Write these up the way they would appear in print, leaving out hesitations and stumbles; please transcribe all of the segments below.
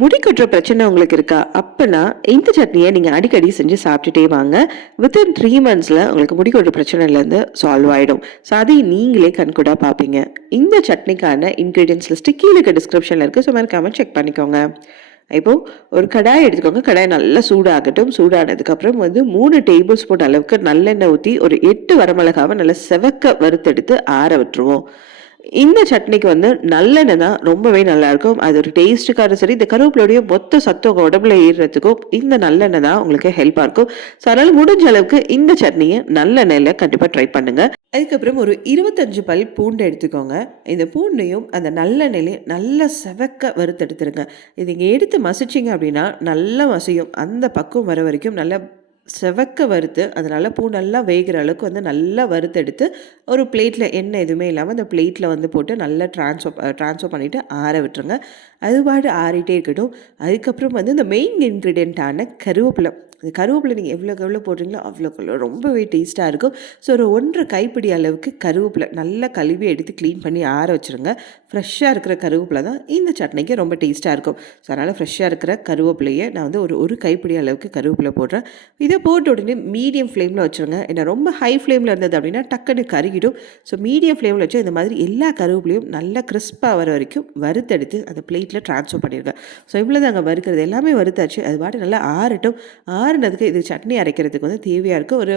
முடி கொட்டுற பிரச்சனை உங்களுக்கு இருக்கா? அப்பன்னா இந்த சட்னியை நீங்கள் அடிக்கடி செஞ்சு சாப்பிட்டுட்டே வாங்க. வித்தின் 3 மந்த்ஸில் உங்களுக்கு முடி கொட்டுற பிரச்சனையிலேருந்து சால்வ் ஆகிடும். ஸோ அதை நீங்களே கண்கூடாக பார்ப்பீங்க. இந்த சட்னிக்கான இன்க்ரீடியன்ஸ் லிஸ்ட்டு கீழே இருக்க டிஸ்கிரிப்ஷனில் இருக்குது. ஸோ மறக்காமல் செக் பண்ணிக்கோங்க. இப்போது ஒரு கடாய் எடுத்துக்கோங்க. கடாய் நல்லா சூடாகட்டும். சூடானதுக்கப்புறம் 3 டேபிள் ஸ்பூன் அளவுக்கு நல்லெண்ணெய் ஊற்றி ஒரு 8 வரமிளகாவை நல்லா செவக்க வறுத்தெடுத்து ஆற விட்டுருவோம். இந்த சட்னிக்கு நல்லெண்ணெய் தான் ரொம்பவே நல்லாயிருக்கும். அது ஒரு டேஸ்ட்டுக்காக சரி, இந்த கருவேப்பிலையுடைய மொத்த சத்து உங்கள் உடம்புல ஏறுறதுக்கும் இந்த நல்லெண்ணெய் தான் உங்களுக்கு ஹெல்ப்பாக இருக்கும். ஸோ அதனால் முடிஞ்ச அளவுக்கு இந்த சட்னியை நல்லெண்ணெயில் கண்டிப்பாக ட்ரை பண்ணுங்கள். அதுக்கப்புறம் ஒரு 25 பல் பூண்டு எடுத்துக்கோங்க. இந்த பூண்டையும் அந்த நல்லெண்ணெயிலே நல்லா செவக்க வறுத்தெடுத்துருங்க. இது நீங்கள் எடுத்து மசிச்சிங்க அப்படின்னா நல்லா மசியும். அந்த பக்குவம் வர வரைக்கும் நல்லா செவக்க வறுத்து அதனால் பூண்டெல்லாம் வேகிற அளவுக்கு நல்லா வறுத்தெடுத்து ஒரு பிளேட்டில் எண்ணெய் எதுவுமே இல்லாமல் அந்த பிளேட்டில் போட்டு நல்லா ட்ரான்ஸ்ஃபர் பண்ணிவிட்டு ஆற விட்டுருங்க. அது பாட்டு ஆறிட்டே இருக்கட்டும். அதுக்கப்புறம் இந்த மெயின் இன்க்ரீடியண்ட்டான கருவேப்பிலை. அந்த கருவேப்பிலை நீங்கள் எவ்வளோக்கு போடுறீங்களோ அவ்வளோக்கு ரொம்பவே டேஸ்ட்டாக இருக்கும். ஸோ ஒரு 1 கைப்பிடி அளவுக்கு கருவேப்பிலை நல்லா கழுவி எடுத்து க்ளீன் பண்ணி ஆற வச்சுருங்க. ஃப்ரெஷ்ஷாக இருக்கிற கருவேப்பிலை தான் இந்த சட்னிக்கு ரொம்ப டேஸ்ட்டாக இருக்கும். ஸோ அதனால் ஃப்ரெஷ்ஷாக இருக்கிற கருவேப்பிலையை நான் ஒரு கைப்பிடி அளவுக்கு கருவேப்பிலை போடுறேன். இதை போட்ட உடனே மீடியம் ஃப்ளேமில் வச்சுருங்க. ஏன்னா ரொம்ப ஹை ஃப்ளேமில் இருந்தது அப்படின்னா டக்குன்னு கருகிடும். ஸோ மீடியம் ஃப்ளேமில் வச்சு இந்த மாதிரி எல்லா கருவேப்பிலையும் நல்லா கிறிஸ்பாக வர வரைக்கும் வறுத்தெடுத்து அந்த பிளேட்டில் ட்ரான்ஸ்ஃபர் பண்ணிடுங்க. ஸோ இவ்வளோ தாங்க வறுக்கிறது எல்லாமே வறுத்தாச்சு. அது பாட்டு நல்லா ஆறட்டும். ஆறுனதுக்கு இது சட்னி அரைக்கிறதுக்கு தேவையாக இருக்குது ஒரு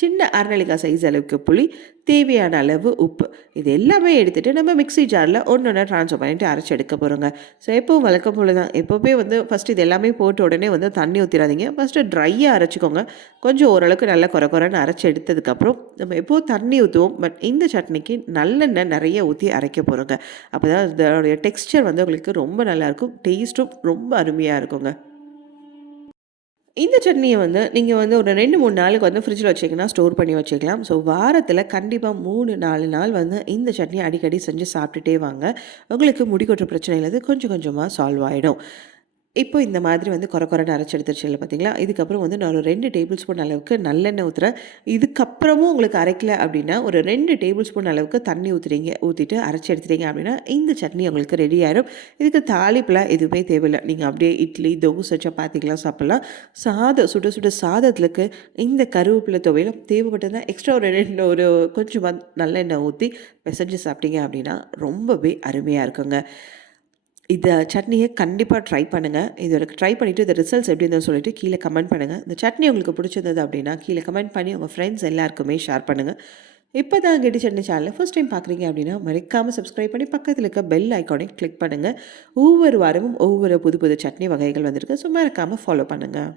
சின்ன அரநெல்லிக்காய் சைஸ் அளவுக்கு புளி, தேவையான அளவு உப்பு. இது எல்லாமே எடுத்துகிட்டு நம்ம மிக்ஸி ஜாரில் ஒன்று ட்ரான்ஸ்ஃபர் பண்ணிவிட்டு அரைச்சி எடுக்க போகிறோங்க. ஸோ எப்போவும் வழக்கம் போல் தான் எப்போவுமே ஃபஸ்ட்டு இது எல்லாமே போட்ட உடனே தண்ணி ஊற்றிடாதீங்க. ஃபஸ்ட்டு ட்ரையாக அரைச்சிக்கோங்க. கொஞ்சம் ஓரளவுக்கு நல்லா குறைன்னு அரைச்சி எடுத்ததுக்கப்புறம் நம்ம எப்போது தண்ணி ஊற்றுவோம். பட் இந்த சட்னிக்கு நல்லெண்ணெய் நிறைய ஊற்றி அரைக்க போகிறோங்க. அப்போ தான் அதோடைய டெக்ஸ்சர் உங்களுக்கு ரொம்ப நல்லாயிருக்கும். டேஸ்ட்டும் ரொம்ப அருமையாக இருக்குங்க. இந்த சட்னியை நீங்கள் ஒரு 2-3 நாளுக்கு ஃப்ரிட்ஜில் வச்சிங்கன்னா ஸ்டோர் பண்ணி வச்சுக்கலாம். ஸோ வாரத்தில் கண்டிப்பாக 3-4 நாள் இந்த சட்னியை அடிக்கடி செஞ்சு சாப்பிட்டுட்டே வாங்க. உங்களுக்கு முடி கொட்டுற பிரச்சனையிலேருந்து கொஞ்சம் கொஞ்சமாக சால்வ் ஆகிடும். இப்போ இந்த மாதிரி கொரன்னு அரைச்சி எடுத்துருச்சு இல்லை பார்த்தீங்களா? இதுக்கப்புறம் நான் ஒரு 2 டேபிள் ஸ்பூன் அளவுக்கு நல்லெண்ணெய் ஊற்றுறேன். இதுக்கப்புறமும் உங்களுக்கு அரைக்கல அப்படின்னா ஒரு 2 டேபிள் ஸ்பூன் அளவுக்கு தண்ணி ஊற்றிட்டு அரைச்சி எடுத்துட்டீங்க அப்படின்னா இந்த சட்னி உங்களுக்கு ரெடி ஆயிடும். இதுக்கு தாளிப்புலாம் எதுவுமே தேவையில்லை. நீங்கள் அப்படியே இட்லி, தோசை, சப்பாத்திக்கெலாம் சாப்பிட்லாம். சுட சுட சாதத்துக்கு இந்த கருவேப்பிலை துவையல் தேவைப்பட்டதுன்னா எக்ஸ்ட்ரா ஒரு கொஞ்சமாக நல்லெண்ணெய் ஊற்றி பிசைஞ்சு சாப்பிட்டீங்க அப்படின்னா ரொம்பவே அருமையாக இருக்குங்க. இந்த சட்னியை கண்டிப்பாக ட்ரை பண்ணுங்கள். ட்ரை பண்ணிவிட்டு இந்த ரிசல்ட்ஸ் எப்படி இருந்ததுன்னு சொல்லிட்டு கீழே கமெண்ட் பண்ணுங்கள். இந்த சட்னி உங்களுக்கு பிடிச்சிருந்தது அப்படின்னா கீழே கமெண்ட் பண்ணி உங்கள் ஃப்ரெண்ட்ஸ் எல்லாருக்குமே ஷேர் பண்ணுங்கள். இப்போ தான் கெட்டி சட்னி சேனலை ஃபர்ஸ்ட் டைம் பார்க்குறீங்க அப்படின்னா மறக்காமல் சப்ஸ்கிரைப் பண்ணி பக்கத்தில் இருக்க பெல் ஐக்கானை கிளிக் பண்ணுங்கள். ஒவ்வொரு வாரமும் ஒவ்வொரு புது புது சட்னி வகைகள் வந்திருக்கு. ஸோ மறக்காமல் ஃபாலோ பண்ணுங்கள்.